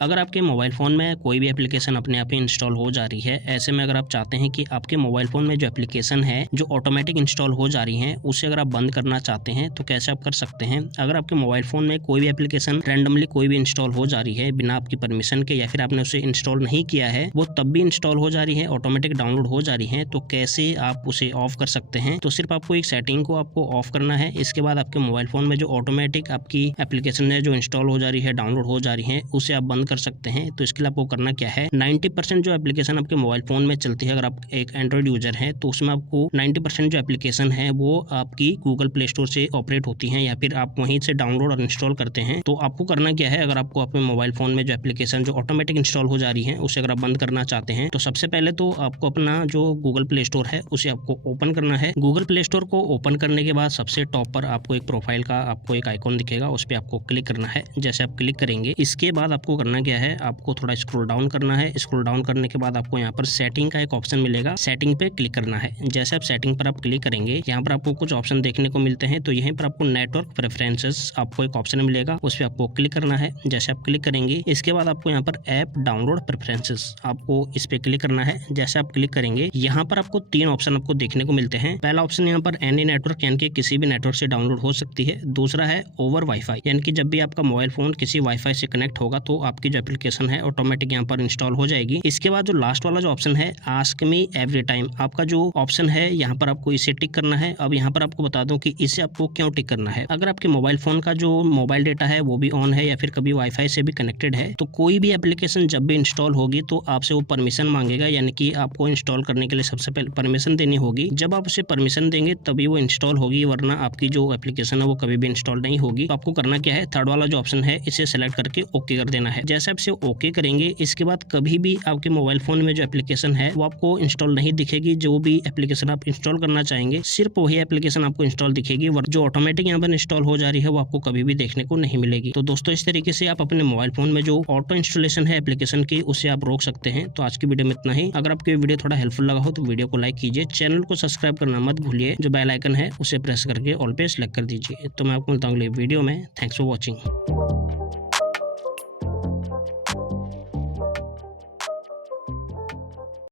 अगर आपके mobile phone में कोई भी एप्लीकेशन अपने आप ही इंस्टॉल हो जा रही है, ऐसे में अगर आप चाहते हैं कि आपके मोबाइल फ़ोन में जो एप्लीकेशन है, जो ऑटोमेटिक इंस्टॉल हो जा रही हैं, उसे अगर आप बंद करना चाहते हैं, तो कैसे आप कर सकते हैं? अगर आपके मोबाइल फ़ोन में कोई भी एप्लीकेशन रैंडमली कोई भी इंस्टॉल हो जा रही है, बिना आपकी परमिशन के या फिर आपने उसे इंस्टॉल नहीं किया है, वो तब भी इंस्टॉल हो जा रही है, ऑटोमेटिक डाउनलोड हो जा रही है, तो कैसे आप उसे ऑफ कर सकते हैं? तो सिर्फ आपको एक सेटिंग को आपको ऑफ करना है। इसके बाद आपके मोबाइल फ़ोन में जो ऑटोमेटिक आपकी एप्लीकेशन है, जो इंस्टॉल हो जा रही है, डाउनलोड हो जा रही है, उसे आप बंद कर सकते हैं। तो इसके लिए आपको करना क्या है, 90% जो एप्लीकेशन आपके मोबाइल फ़ोन में चलती है, अगर आप एक एंड्रॉइड यूज़र हैं, तो उसमें आपको 90% जो एप्लीकेशन है, वो आपकी गूगल प्ले स्टोर से ऑपरेट होती हैं या फिर आप वहीं से डाउनलोड और इंस्टॉल करते हैं। तो आपको करना क्या है, अगर आपको अपने मोबाइल फ़ोन में जो एप्लीकेशन जो ऑटोमेटिक इंस्टॉल हो जा रही है, उसे अगर आप बंद करना चाहते हैं, तो सबसे पहले तो आपको अपना जो गूगल प्ले स्टोर है, उसे आपको ओपन करना है। गूगल प्ले स्टोर को ओपन करने के बाद सबसे टॉप पर आपको एक प्रोफाइल का आपको एक आइकॉन दिखेगा, उस पे आपको क्लिक करना है। जैसे आप क्लिक करेंगे, इसके बाद आपको करना क्या है, आपको थोड़ा स्क्रॉल डाउन करना है। स्क्रॉल डाउन करने के बाद आपको यहाँ पर सेटिंग का एक ऑप्शन मिलेगा, सेटिंग पे क्लिक करना है। जैसे आप सेटिंग पर आप क्लिक करेंगे, यहाँ पर आपको कुछ ऑप्शन देखने को मिलते हैं। तो यहीं पर आपको नेटवर्क प्रेफरेंसेस आपको एक ऑप्शन मिलेगा, उस पर आपको क्लिक करना है। जैसे आप क्लिक करेंगे, इसके बाद आपको यहाँ पर ऐप डाउनलोड प्रेफरेंसेस आपको इस पे क्लिक करना है। जैसे आप क्लिक करेंगे, यहाँ पर आपको 3 ऑप्शन आपको देखने को मिलते हैं। पहला ऑप्शन यहाँ पर एनी नेटवर्क, यानी कि किसी भी नेटवर्क से डाउनलोड हो सकती है। दूसरा है ओवर वाईफाई, यानी कि जब भी आपका मोबाइल फोन किसी वाईफाई से कनेक्ट होगा, तो आपकी जो एप्लीकेशन है ऑटोमेटिक यहाँ पर इंस्टॉल हो जाएगी। इसके बाद जो लास्ट वाला जो ऑप्शन है, आस्क मी एवरी टाइम, आपका जो ऑप्शन है, यहाँ पर आपको इसे टिक करना है। अब यहाँ पर आपको बता दूं कि इसे आपको क्यों टिक करना है। अगर आपके मोबाइल फोन का जो मोबाइल डेटा है वो भी ऑन है या फिर कभी वाईफाई से भी कनेक्टेड है, तो कोई भी एप्लीकेशन जब भी इंस्टॉल होगी, तो आपसे वो परमिशन मांगेगा, यानी कि आपको इंस्टॉल करने के लिए सबसे पहले परमिशन देनी होगी। जब आप उसे परमिशन देंगे तभी वो इंस्टॉल होगी, वरना आपकी जो एप्लीकेशन है वो कभी भी इंस्टॉल नहीं होगी। तो आपको करना क्या है, थर्ड वाला जो ऑप्शन है, इसे सेलेक्ट करके ओके कर देना है। जैसे आप इसे ओके करेंगे, इसके बाद कभी भी आपके मोबाइल फोन में जो एप्लीकेशन है वो आपको इंस्टॉल नहीं दिखेगी। जो भी एप्लीकेशन आप इंस्टॉल करना चाहेंगे, सिर्फ वही एप्लीकेशन आपको इंस्टॉल दिखेगी, जो ऑटोमेटिक यहाँ पर इंस्टॉल हो जा रही है वो आपको कभी भी देखने को नहीं मिलेगी। तो दोस्तों, इस तरीके से आप अपने मोबाइल फोन में जो ऑटो इंस्टॉलेशन है एप्लीकेशन की, उसे आप रोक सकते हैं। तो आज की वीडियो में इतना ही। अगर आपको वीडियो थोड़ा हेल्पफुल लगा हो तो वीडियो को लाइक कीजिए, चैनल को सब्सक्राइब करना मत भूलिए, जो बेल आइकन है उसे प्रेस करके ऑल पे सेलेक्ट कर दीजिए। तो मैं आपको मिलता हूँ अगले वीडियो में। Thanks for watching.